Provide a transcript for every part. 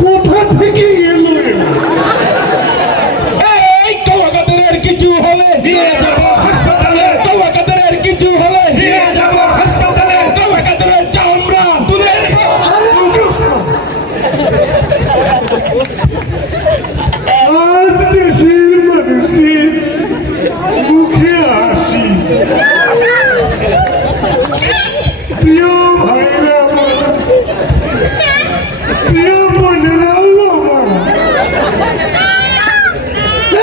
কোথা থেকে এলো? এই কওয়াকাদের কিছু হলে নিয়ে যাব হাসপাতালে, কওয়াকাদের কিছু হলে নিয়ে যাব হাসপাতালে, কওয়াকাদের চামড়া তুলে নেব। আজ দেশের মানুষের মুখে হাসি। প্রিয় ভাইরা আমার, প্রিয় বোনেরাও আমার,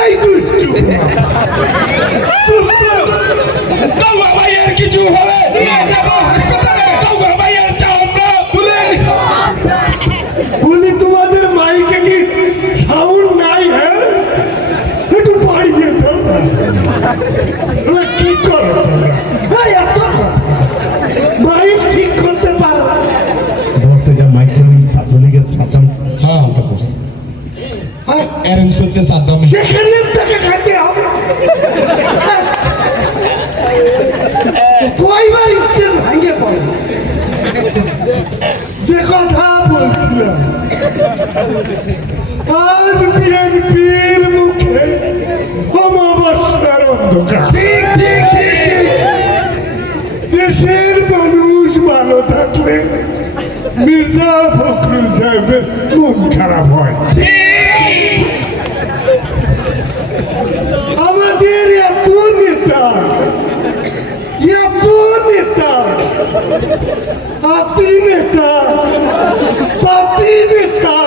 এই দুষ্টু কওয়া ভাইয়ের কিছু হলে নিয়ে যাব হাসপাতালে, কওয়া ভাইয়ের চামড়া তুলে নেব। বলি তোমাদের মাইকে কি সাউন্ড নাই? হ্যাঁ, একটু বাড়িয়ে দাও। তোমরা কি করো? এই এত মাইক ঠিক করতে পারো? হ্যাঁ অ্যারেঞ্জ করছে সাদ্দাম। সেখানে টাকা খাইতে হবে। কয়বার স্টেজ ভাঙে পড়ে। যে কথা বলছিলাম, আজ বিএনপির মুখে অমাবস্যার অন্ধকার। দেশের মানুষ ভালো থাকলে মির্জা ফখরুল সাহেবের মন খারাপ হয়। আমাদের এত নেতা, আপি নেতা, পাপি নেতা,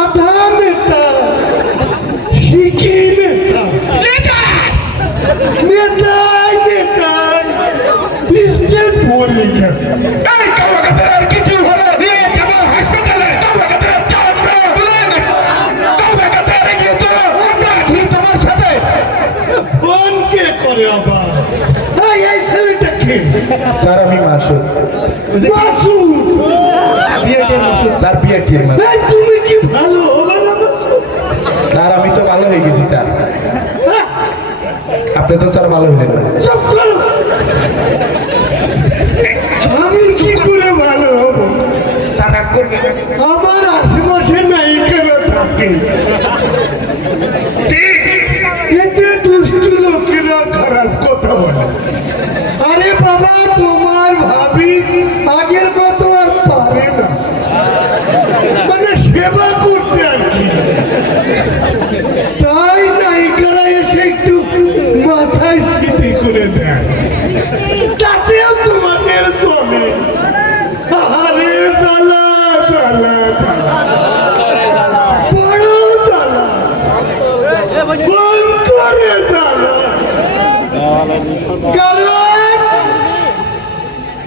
আধা নেতা, শিখি নেতা, নেতাই স্টেজ ভরে গেছে। এই কওয়াকাদের কিছু হলে নিয়ে যাব হাসপাতালে, কওয়াকাদের চামড়া তুলে নেব। কওয়াকাদের এগিয়ে চলো, আমরা আছি তোমার সাথে। ফোন কে করে আবার? এই ছেলেটা কে? স্যার আমি মাসুদ, মাসুদ। তার বিয়ের টিম। এই তুমি কি ভালো হবে না মাসুদ? স্যার আমি তো ভালো হয়ে গেছি স্যার, হ্যাঁ? আপনি তো স্যার ভালো হলেন না। চুপ করো। আমি কি করে ভালো হব? আমার আশেপাশে নায়িকারা থাকে, এতে দুষ্টু লোকেরা খারাপ কথা বলে। আরে বাবা, তোমার ভাবি আগের মতো আর পারে না, মানে সেবা করতে আর কি। তাই নায়িকারা এসে একটু মাথায় স্মৃতি করে দেয়, তাতেও তোমাদের চলে। আরে জ্বালা জ্বালা জ্বালা, বড় জ্বালা, বন্ধরে জ্বালা। কারণ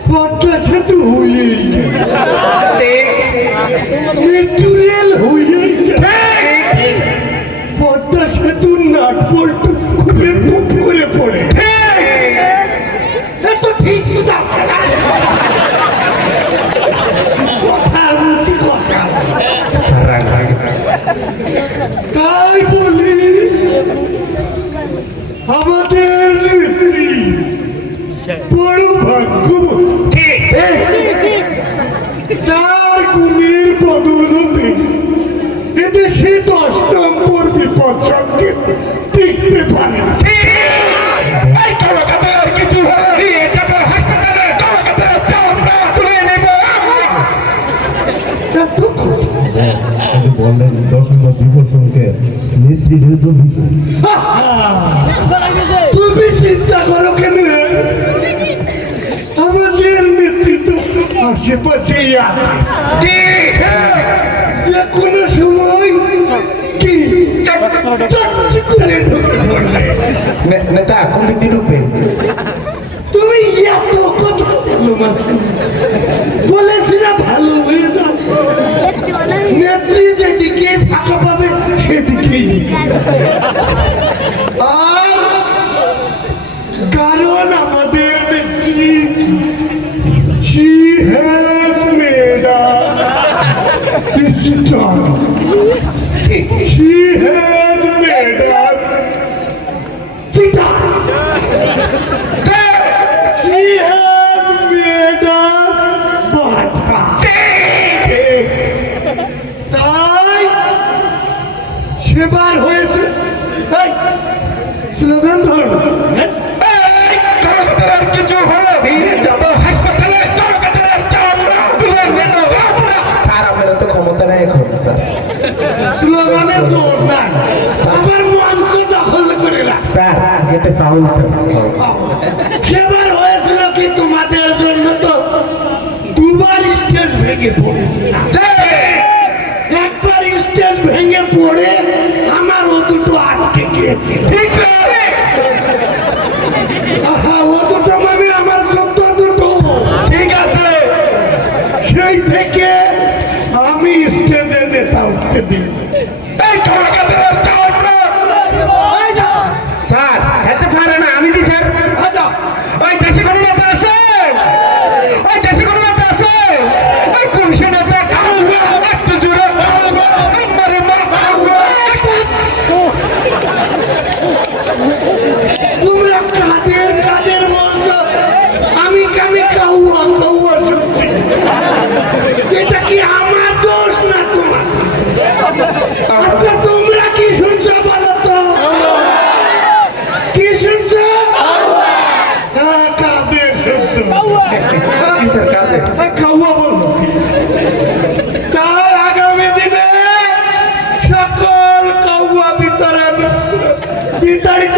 পদ্মা সেতু হয়েই মেট্রো রেল হয়েই পদ্মা সেতুর নাট বল্টু খুলে টুপ করে পড়ে। এত ঠিক কথা বলতে কথা। তাই বলি আমাদের নেত্রী বড় ভাগ্যবতী। তার গুণের বদৌলতে এদেশে 10 নম্বর বিপদ সংকেত টিকতে পারে। এই কওয়াকাদের কিছু হলে নিয়ে যাব হাসপাতালে, কওয়াকাদের চামড়া তুলে নেব। এত কথা। বললেন 10 নম্বর বিপদ সংকেত নেত্রী যেহেতু তুমি চিন্তা করো কেন? আমাদের নেতৃত্ব আশেপাশেই আছে, যে কোনো সময় কি নেতা কোন দিক দিয়ে ঢুকবেন? তুমি এত কথা বলো মাত্র, বলেছিলা ভালো হয়ে যাও। নেত্রী যেদিকে ফাঁকা পাবে সেদিকেই। আর কারণ আমাদের নেত্রী she has made us strong. She has made us cheetah. She has made us bad. Slogan ধরো না। হ্যাঁ? এই কলকাতার আর কিছু হলে নিয়ে যাবো হাসপাতালে কলকাতার চামড়া তুলে নেবো আমরা। স্যার আপনার তো ক্ষমতা নাই এখন স্যার। স্লোগানের জোর নাই, আমার মঞ্চ দখল করে রাখ। স্যার এতে ফাউল স্যার। সেবার হয়েছিল কি তোমাদের জন্য তো দুবার স্টেজ ভেঙে পড়েছে। একবার স্টেজ ভেঙে পড়ে আমার ও দুটো আটকে গিয়েছে। ঠিক আছে আহা, ও দুটো মানে আমার যত দুটো, ঠিক আছে সেই থেকে আমি স্টেজের নেতা উঠতে দিই। এই কলকাতার চামড়া স্যার এতে পারে না আমি দি স্যার। আদা, ওই দেশে কোনো নেতা আছে ওই দেশে কোনো নেতা আছে ওই কোন সে নেতা একটু জোরে মারে তোমরা কাদের কাদের বলছো, আমি কানে কাউয়া কাউয়া শুনছি। এটা কি আমার দোষ না তোমার? আচ্ছা তোমরা কি শুনছো বলো তো? কি শুনছো? হ্যাঁ, কাদের শুনছো? কি স্যার কাজে? কাউয়া বলবো। তার আগামী দিনে সকল কাউয়া বিতরণ বিতাড়িত